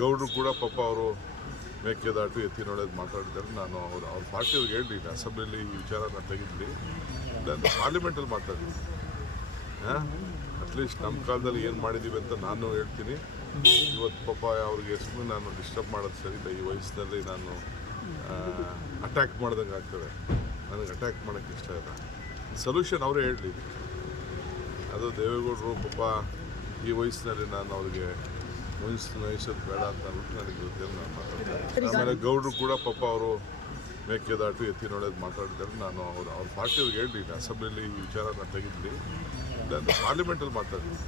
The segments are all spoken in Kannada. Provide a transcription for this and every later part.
ಗೌಡರು ಕೂಡ ಪಾಪ ಅವರು ಮೇಕೆದಾಟು ಎತ್ತಿ ನೋಡೋದು ಮಾತಾಡಿದ್ದಾರೆ. ನಾನು ಅವ್ರ ಪಾರ್ಟಿಯವ್ರಿಗೆ ಹೇಳಿದ್ದೀನಿ, ಅಸೆಂಬ್ಲಿಯಲ್ಲಿ ಈ ವಿಚಾರನ ತೆಗೆದ್ವಿ, ನಾನು ಪಾರ್ಲಿಮೆಂಟಲ್ಲಿ ಮಾತಾಡಿದ್ದೀನಿ. ಅಟ್ಲೀಸ್ಟ್ ನಮ್ಮ ಕಾಲದಲ್ಲಿ ಏನು ಮಾಡಿದ್ದೀವಿ ಅಂತ ನಾನು ಹೇಳ್ತೀನಿ. ಇವತ್ತು ಪಾಪ ಅವ್ರಿಗೆ ಸುಮ್ಮನೆ ನಾನು ಡಿಸ್ಟರ್ಬ್ ಮಾಡೋದು ಸರಿ ಇಲ್ಲ. ಈ ವಯಸ್ಸಿನಲ್ಲಿ ನಾನು ಅಟ್ಯಾಕ್ ಮಾಡ್ದಂಗೆ ಆಗ್ತದೆ. ನನಗೆ ಅಟ್ಯಾಕ್ ಮಾಡೋಕ್ಕೆ ಇಷ್ಟ ಇಲ್ಲ. ಸೊಲ್ಯೂಷನ್ ಅವರೇ ಹೇಳಲಿ. ಅದು ದೇವೇಗೌಡರು ಪಾಪ ಈ ವಯಸ್ಸಿನಲ್ಲಿ ನಾನು ಅವ್ರಿಗೆ ವಹಿಸೋದು ಬೇಡ ಅಂತ ಅಂದ್ಬಿಟ್ಟು ನನಗೆ ಗೊತ್ತಿಲ್ಲ. ನಾನು ಮಾತಾಡ್ತೀನಿ. ಆಮೇಲೆ ಗೌಡರು ಕೂಡ ಪಾಪ ಅವರು ಮೇಕೆದಾಟು ಎತ್ತಿ ನೋಡೋದು ಮಾತಾಡಿದ್ದಾರೆ. ನಾನು ಅವ್ರ ಪಾರ್ಟಿಯವ್ರಿಗೆ ಹೇಳಿದ್ದೀನಿ, ಅಸೆಂಬ್ಲಿಯಲ್ಲಿ ಈ ವಿಚಾರನ ತೆಗೆದ್ವಿ, ನಾನು ಪಾರ್ಲಿಮೆಂಟಲ್ಲಿ ಮಾತಾಡಿದ್ದೀನಿ.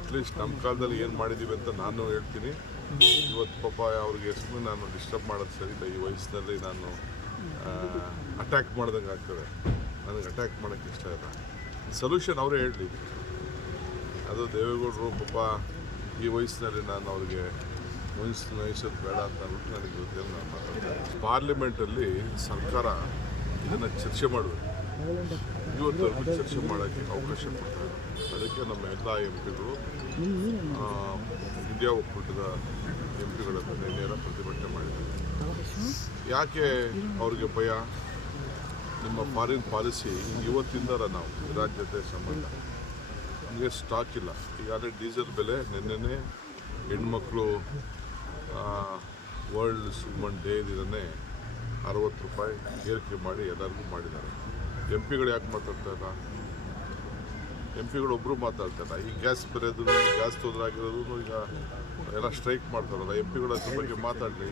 ಅಟ್ಲೀಸ್ಟ್ ನಮ್ಮ ಕಾಲದಲ್ಲಿ ಏನು ಮಾಡಿದ್ದೀವಿ ಅಂತ ನಾನು ಹೇಳ್ತೀನಿ. ಇವತ್ತು ಪಾಪ ಅವ್ರಿಗೆ ಸುಮ್ಮನೆ ನಾನು ಡಿಸ್ಟರ್ಬ್ ಮಾಡೋದು ಸರಿ ಇಲ್ಲ. ಈ ವಯಸ್ಸಿನಲ್ಲಿ ನಾನು ಅಟ್ಯಾಕ್ ಮಾಡ್ದಂಗೆ ಆಗ್ತದೆ. ನನಗೆ ಅಟ್ಯಾಕ್ ಮಾಡೋಕ್ಕೆ ಇಷ್ಟ ಇಲ್ಲ. ಸೊಲ್ಯೂಷನ್ ಅವರೇ ಹೇಳಲಿ. ಅದು ದೇವೇಗೌಡರು ಪಾಪ ಈ ವಯಸ್ಸಿನಲ್ಲಿ ನಾನು ಅವ್ರಿಗೆ ವಹಿಸೋದು ಬೇಡ ಅಂತ ಅಂದ್ಬಿಟ್ಟು ನನಗೆ ಗೊತ್ತಿಲ್ಲ. ನಾನು ಮಾತಾಡ್ತೀನಿ. ಪಾರ್ಲಿಮೆಂಟಲ್ಲಿ ಸರ್ಕಾರ ಇದನ್ನು ಚರ್ಚೆ ಮಾಡಬೇಕು. ಇವತ್ತವರೆಗೂ ಚರ್ಚೆ ಮಾಡೋಕ್ಕೆ ಅವಕಾಶ ಕೊಡ್ತಾರೆ. ಅದಕ್ಕೆ ನಮ್ಮ ಎಲ್ಲ ಎಂ ಪಿಗಳು ಇಂಡಿಯಾ ಒಕ್ಕೂಟದ ಎಂ ಪಿಗಳನ್ನು ನೇರ ಪ್ರತಿಭಟನೆ ಮಾಡಿದ್ದಾರೆ. ಯಾಕೆ ಅವ್ರಿಗೆ ಭಯ? ನಿಮ್ಮ ಫಾರಿನ್ ಪಾಲಿಸಿ ಇವತ್ತಿಂದರ ನಾವು ಇರಾನ್ ಜೊತೆ ಸಂಬಂಧ ನಮಗೆ ಸ್ಟಾಕ್ ಇಲ್ಲ. ಈಗಾಗಲೇ ಡೀಸೆಲ್ ಬೆಲೆ ನಿನ್ನೆನೇ ಹೆಣ್ಮಕ್ಳು ವರ್ಲ್ಡ್ ವುಮನ್ ಡೇ ದಿನನೇ 60 ರೂಪಾಯಿ ಏರಿಕೆ ಮಾಡಿ ಎಲ್ಲರಿಗೂ ಮಾಡಿದ್ದಾರೆ. ಎಂ ಪಿಗಳು ಯಾಕೆ ಮಾತಾಡ್ತಾ ಇಲ್ಲ? ಎಂ ಪಿಗಳು ಒಬ್ಬರು ಮಾತಾಡ್ತಾ ಇಲ್ಲ. ಈ ಗ್ಯಾಸ್ ಬೆಲೆದು ಗ್ಯಾಸ್ ತೊಂದರೆ ಆಗಿರೋದು ಈಗ ಎಲ್ಲ ಸ್ಟ್ರೈಕ್ ಮಾಡ್ತಾರಲ್ಲ, ಎಂ ಪಿಗಳು ಅದ್ರ ಬಗ್ಗೆ ಮಾತಾಡಲಿ.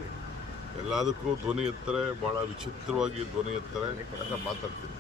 ಎಲ್ಲದಕ್ಕೂ ಧ್ವನಿ ಎತ್ತಾರೆ, ಭಾಳ ವಿಚಿತ್ರವಾಗಿ ಧ್ವನಿ ಎತ್ತಾರೆ ಅಂತ ಮಾತಾಡ್ತೀನಿ.